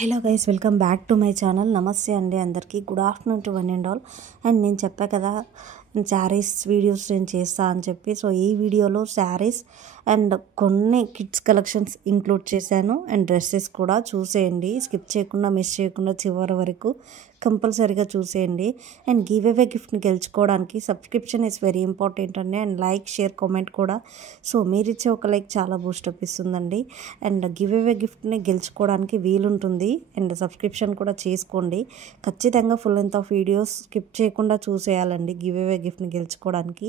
Hello guys, welcome back to my channel. నమస్తే అండి అందరికీ. Good afternoon to one and all. And నేను చెప్పా కదా శారీస్ వీడియోస్ నేను చేస్తా అని చెప్పి. సో ఈ వీడియోలో శారీస్ అండ్ కొన్ని కిడ్స్ కలెక్షన్స్ ఇంక్లూడ్ చేశాను అండ్ డ్రెస్సెస్ కూడా చూసేయండి. స్కిప్ చేయకుండా మిస్ చేయకుండా చివరి వరకు కంపల్సరీగా చూసేయండి. అండ్ గివ్ అవే గిఫ్ట్ని గెలుచుకోవడానికి సబ్స్క్రిప్షన్ ఇస్ వెరీ ఇంపార్టెంట్ అండి. అండ్ లైక్, షేర్, కామెంట్ కూడా. సో మీరు ఇచ్చే ఒక లైక్ చాలా బూస్టప్ ఇస్తుందండి. అండ్ గివ్ అవే గిఫ్ట్ని గెలుచుకోవడానికి వీలుంటుంది. అండ్ సబ్స్క్రిప్షన్ కూడా చేసుకోండి. ఖచ్చితంగా full length of videos skip చేయకుండా చూసేయాలండి గివ్ అవే గిఫ్ట్ని గెలుచుకోవడానికి.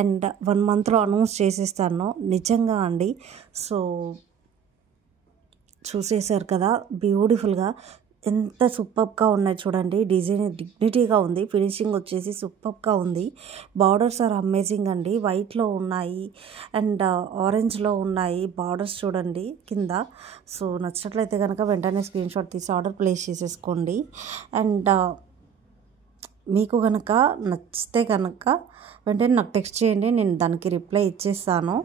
అండ్ 1 మంత్లో అనౌన్స్ చేసేస్తాను నిజంగా అండి. సో చూసేశారు కదా, బ్యూటిఫుల్గా ఎంత సూపర్గా ఉన్నాయి చూడండి. డిజైన్ డిగ్నిటీగా ఉంది. ఫినిషింగ్ వచ్చేసి సూపర్గా ఉంది. బార్డర్స్ ఆర్ అమేజింగ్ అండి. వైట్లో ఉన్నాయి అండ్ ఆరెంజ్లో ఉన్నాయి బార్డర్స్ చూడండి కింద. సో నచ్చినట్లయితే కనుక వెంటనే స్క్రీన్ షాట్ తీసి ఆర్డర్ ప్లేస్ చేసేసుకోండి. అండ్ మీకు కనుక నచ్చితే కనుక వెంటనే నాకు టెక్స్ట్ చేయండి, నేను దానికి రిప్లై ఇచ్చేస్తాను.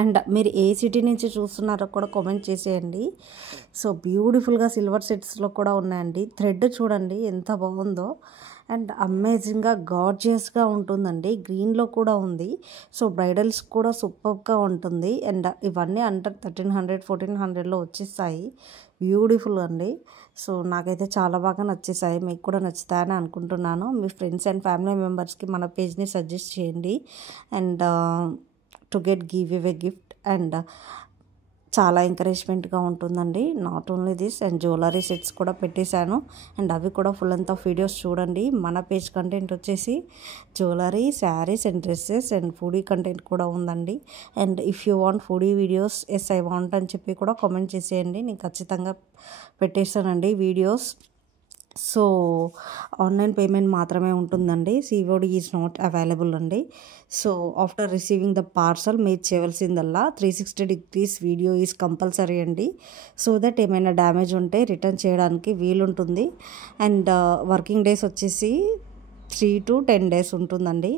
అండ్ మీరు ఏ సిటీ నుంచి చూస్తున్నారో కూడా కామెంట్ చేసేయండి. సో బ్యూటిఫుల్గా సిల్వర్ సెట్స్లో కూడా ఉన్నాయండి. థ్రెడ్ చూడండి ఎంత బాగుందో. అండ్ అమేజింగ్గా గార్జియస్గా ఉంటుందండి. గ్రీన్లో కూడా ఉంది. సో బ్రైడల్స్ కూడా సూపర్గా ఉంటుంది. అండ్ ఇవన్నీ అండర్ 1300 1400లో వచ్చేస్తాయి. బ్యూటిఫుల్ అండి. సో నాకైతే చాలా బాగా నచ్చేసాయి. మీకు కూడా నచ్చుతాయని అనుకుంటున్నాను. మీ ఫ్రెండ్స్ అండ్ ఫ్యామిలీ మెంబర్స్కి మన పేజ్ని సజెస్ట్ చేయండి. And to get give away gift. And చాలా ఎంకరేజ్మెంట్గా ఉంటుందండి. Not only this, and jewellery sets కూడా పెట్టేశాను. అండ్ అవి కూడా ఫుల్ లెంత్ ఆఫ్ వీడియోస్ చూడండి. మన పేజ్ కంటెంట్ వచ్చేసి jewellery, saris and dresses and foodie content కూడా ఉందండి. And if you want foodie videos, yes I want అని చెప్పి కూడా కామెంట్ చేసేయండి. నేను ఖచ్చితంగా పెట్టేస్తానండి వీడియోస్. సో ఆన్లైన్ పేమెంట్ మాత్రమే ఉంటుందండి. సిఓడి ఈజ్ నాట్ అవైలబుల్ అండి. So after receiving the parcel మీరు చేయవలసిందల్లా 360 degrees వీడియో ఈజ్ కంపల్సరీ అండి. సో దట్ ఏమైనా డ్యామేజ్ ఉంటే రిటర్న్ చేయడానికి వీలుంటుంది. అండ్ వర్కింగ్ డేస్ వచ్చేసి 3 to 10 days ఉంటుందండి.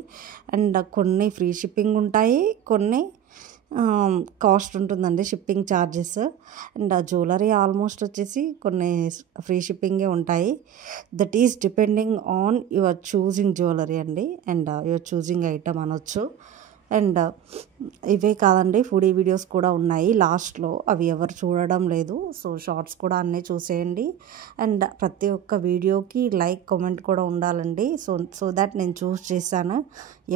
అండ్ కొన్ని ఫ్రీ షిప్పింగ్ ఉంటాయి, కొన్ని కాస్ట్ ఉంటుందండి shipping charges. And jewellery almost వచ్చేసి కొన్ని ఫ్రీ షిప్పింగే ఉంటాయి. That is depending on your choosing jewellery అండి. అండ్ యువర్ చూసింగ్ ఐటమ్ అనొచ్చు. అండ్ ఇవే కాదండి, ఫుడీ వీడియోస్ కూడా ఉన్నాయి లాస్ట్లో. అవి ఎవరు చూడడం లేదు. సో షార్ట్స్ కూడా అన్నీ చూసేయండి. అండ్ ప్రతి ఒక్క వీడియోకి లైక్, కామెంట్ కూడా ఉండాలండి. సో దట్ నేను చూస్ చేశాను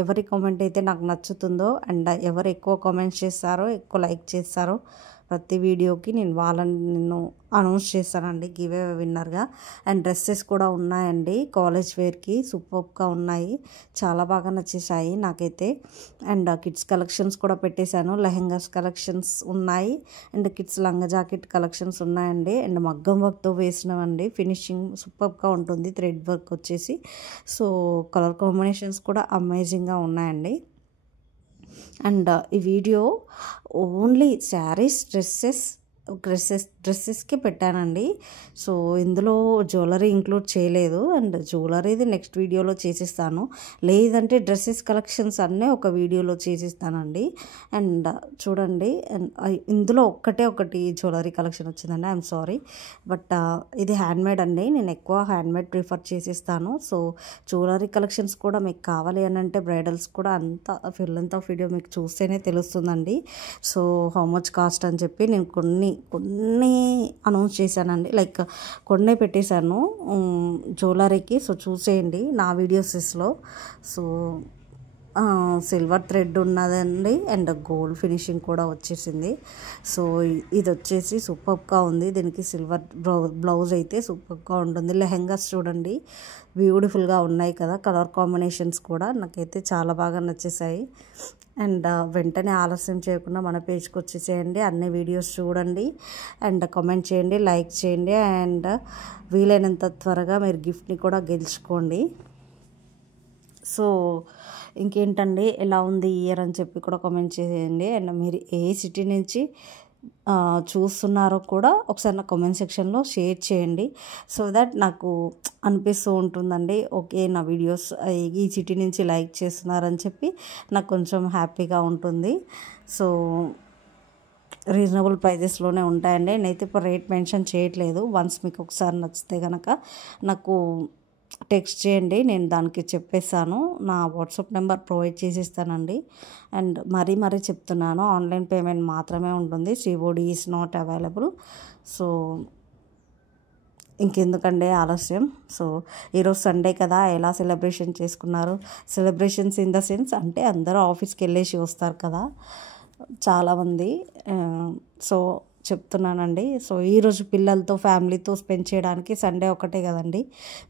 ఎవరి కామెంట్ అయితే నాకు నచ్చుతుందో. అండ్ ఎవరు ఎక్కువ కామెంట్స్ చేస్తారో, ఎక్కువ లైక్ చేస్తారో ప్రతి వీడియోకి నేను అనౌన్స్ చేస్తానండి గివ్ అవే విన్నర్గా. అండ్ డ్రెస్సెస్ కూడా ఉన్నాయండి కాలేజ్ వేర్కి. సూపర్గా ఉన్నాయి, చాలా బాగా నచ్చేసాయి నాకైతే. అండ్ కిడ్స్ కలెక్షన్స్ కూడా పెట్టేశాను. లెహెంగాస్ కలెక్షన్స్ ఉన్నాయి. అండ్ కిడ్స్ లంగా జాకెట్ కలెక్షన్స్ ఉన్నాయండి. అండ్ మగ్గం వర్క్తో వేసినవండి. ఫినిషింగ్ సూపర్గా ఉంటుంది. థ్రెడ్ వర్క్ వచ్చేసి. సో కలర్ కాంబినేషన్స్ కూడా అమేజింగ్గా ఉన్నాయండి. అండ్ ఈ వీడియో ఓన్లీ శారీస్, డ్రెస్సెస్కి పెట్టానండి. సో ఇందులో జ్యువెలరీ ఇంక్లూడ్ చేయలేదు. అండ్ జ్యువెలరీది నెక్స్ట్ వీడియోలో చేసిస్తాను. లేదంటే డ్రెస్సెస్ కలెక్షన్స్ అన్నీ ఒక వీడియోలో చేసిస్తానండి. అండ్ చూడండి, ఇందులో ఒకటి జ్యువెలరీ కలెక్షన్ వచ్చిందండి. ఐఎమ్ సారీ, బట్ ఇది హ్యాండ్మేడ్ అండి. నేను ఎక్కువ హ్యాండ్మేడ్ ప్రిఫర్ చేసిస్తాను. సో జ్యువెలరీ కలెక్షన్స్ కూడా మీకు కావాలి అని అంటే బ్రైడల్స్ కూడా అంత ఫుల్ లెంత్ ఆఫ్ వీడియో మీకు చూస్తేనే తెలుస్తుందండి. సో హౌ మచ్ కాస్ట్ అని చెప్పి నేను కొన్ని అనౌన్స్ చేశానండి. లైక్ కొన్ని పెట్టేశాను జ్యువెలరీకి. సో చూసేయండి నా వీడియోస్లో. సో సిల్వర్ థ్రెడ్ ఉన్నదండి. అండ్ గోల్డ్ ఫినిషింగ్ కూడా వచ్చేసింది. సో ఇది వచ్చేసి సూపర్గా ఉంది. దీనికి సిల్వర్ బ్లౌజ్ అయితే సూపర్గా ఉంటుంది. లెహెంగాస్ చూడండి బ్యూటిఫుల్గా ఉన్నాయి కదా. కలర్ కాంబినేషన్స్ కూడా నాకైతే చాలా బాగా నచ్చేసాయి. అండ్ వెంటనే ఆలస్యం చేయకుండా మన పేజ్కి వచ్చేసేయండి. అన్ని వీడియోస్ చూడండి అండ్ కామెంట్ చేయండి, లైక్ చేయండి. అండ్ వీలైనంత త్వరగా మీరు గిఫ్ట్ని కూడా గెలుచుకోండి. సో ఇంకేంటండి, ఎలా ఉంది ఇయర్ అని చెప్పి కూడా కామెంట్ చేయండి. అండ్ మీరు ఏ సిటీ నుంచి చూస్తున్నారో కూడా ఒకసారి నా కామెంట్ సెక్షన్లో షేర్ చేయండి. సో దట్ నాకు అనిపిస్తూ ఉంటుందండి, ఓకే నా వీడియోస్ ఈ సిటీ నుంచి లైక్ చేస్తున్నారని చెప్పి నాకు కొంచెం హ్యాపీగా ఉంటుంది. సో రీజనబుల్ ప్రైజెస్లోనే ఉంటాయండి. నేనైతే ఇప్పుడు రేట్ మెన్షన్ చేయట్లేదు. వన్స్ మీకు ఒకసారి నచ్చితే కనుక నాకు టెక్స్ట్ చేయండి, నేను దానికి చెప్పేస్తాను. నా వాట్సాప్ నెంబర్ ప్రొవైడ్ చేసిస్తానండి. అండ్ మరీ చెప్తున్నాను, ఆన్లైన్ పేమెంట్ మాత్రమే ఉంటుంది. COD is not available. So ఇంకెందుకండి ఆలస్యం. సో ఈరోజు సండే కదా, ఎలా సెలబ్రేషన్ చేసుకున్నారు? సెలబ్రేషన్స్ ఇన్ ద సెన్స్ అంటే అందరూ ఆఫీస్కి వెళ్ళేసి వస్తారు కదా చాలామంది. సో చెప్తున్నానండి. సో ఈరోజు పిల్లలతో ఫ్యామిలీతో స్పెండ్ చేయడానికి సండే ఒకటే కదండి.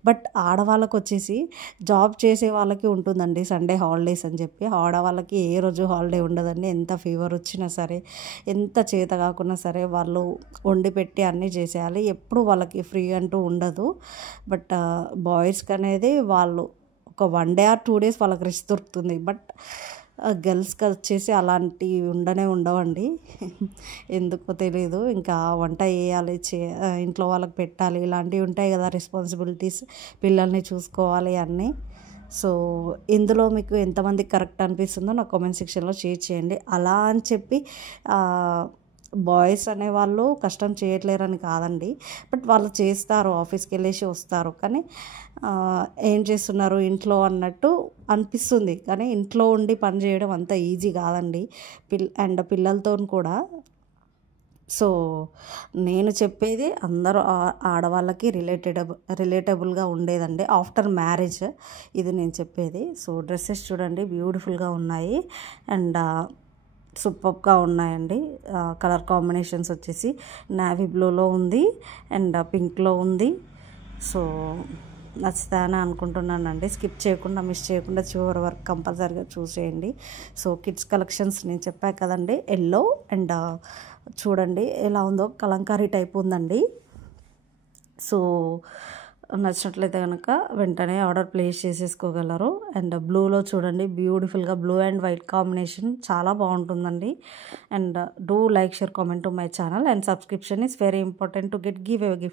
బట్ ఆడవాళ్ళకు వచ్చేసి జాబ్ చేసే వాళ్ళకి ఉంటుందండి సండే హాలిడేస్ అని చెప్పి. ఆడవాళ్ళకి ఏ రోజు హాలిడే ఉండదండి. ఎంత ఫీవర్ వచ్చినా సరే, ఎంత చేత కాకున్నా సరే వాళ్ళు వండి పెట్టి అన్నీ చేసేయాలి. ఎప్పుడు వాళ్ళకి ఫ్రీ అంటూ ఉండదు. బట్ బాయ్స్కి అనేది వాళ్ళు ఒక 1 డే ఆర్ 2 డేస్ వాళ్ళకి రెస్ట్ దొరుకుతుంది. బట్ గర్ల్స్కి వచ్చేసి అలాంటివి ఉండవండి. ఎందుకో తెలీదు. ఇంకా వంట చేయాలి, ఇంట్లో వాళ్ళకి పెట్టాలి, ఇలాంటివి ఉంటాయి కదా రెస్పాన్సిబిలిటీస్. పిల్లల్ని చూసుకోవాలి అన్నీ. సో ఇందులో మీకు ఎంతమందికి కరెక్ట్ అనిపిస్తుందో నా కామెంట్ సెక్షన్లో షేర్ చేయండి. అలా అని చెప్పి బాయ్స్ అనేవాళ్ళు కష్టం చేయట్లేరని కాదండి. బట్ వాళ్ళు చేస్తారు, ఆఫీస్కి వెళ్ళేసి వస్తారు. కానీ ఏం చేస్తున్నారు ఇంట్లో అన్నట్టు అనిపిస్తుంది. కానీ ఇంట్లో ఉండి పని చేయడం అంత ఈజీ కాదండి. పిల్లలతో కూడా. సో నేను చెప్పేది అందరూ ఆడవాళ్ళకి రిలేటబుల్గా ఉండేదండి ఆఫ్టర్ మ్యారేజ్. ఇది నేను చెప్పేది. సో డ్రెస్సెస్ చూడండి బ్యూటిఫుల్గా ఉన్నాయి అండ్ సూపర్గా ఉన్నాయండి. కలర్ కాంబినేషన్స్ వచ్చేసి నావీ బ్లూలో ఉంది అండ్ పింక్లో ఉంది. సో నచ్చుతాయని అనుకుంటున్నానండి. స్కిప్ చేయకుండా, మిస్ చేయకుండా చివరి వరకు కంపల్సరీగా చూసేయండి. సో కిడ్స్ కలెక్షన్స్ నేను చెప్పా కదండి, ఎల్లో అండ్ చూడండి ఎలా ఉందో, కలంకారీ టైప్ ఉందండి. సో నచ్చినట్లయితే కనుక వెంటనే ఆర్డర్ ప్లేస్ చేసేసుకోగలరు. అండ్ బ్లూలో చూడండి బ్యూటిఫుల్గా బ్లూ అండ్ వైట్ కాంబినేషన్ చాలా బాగుంటుందండి. And do like, share, comment to my channel and subscription is very important to give away gift.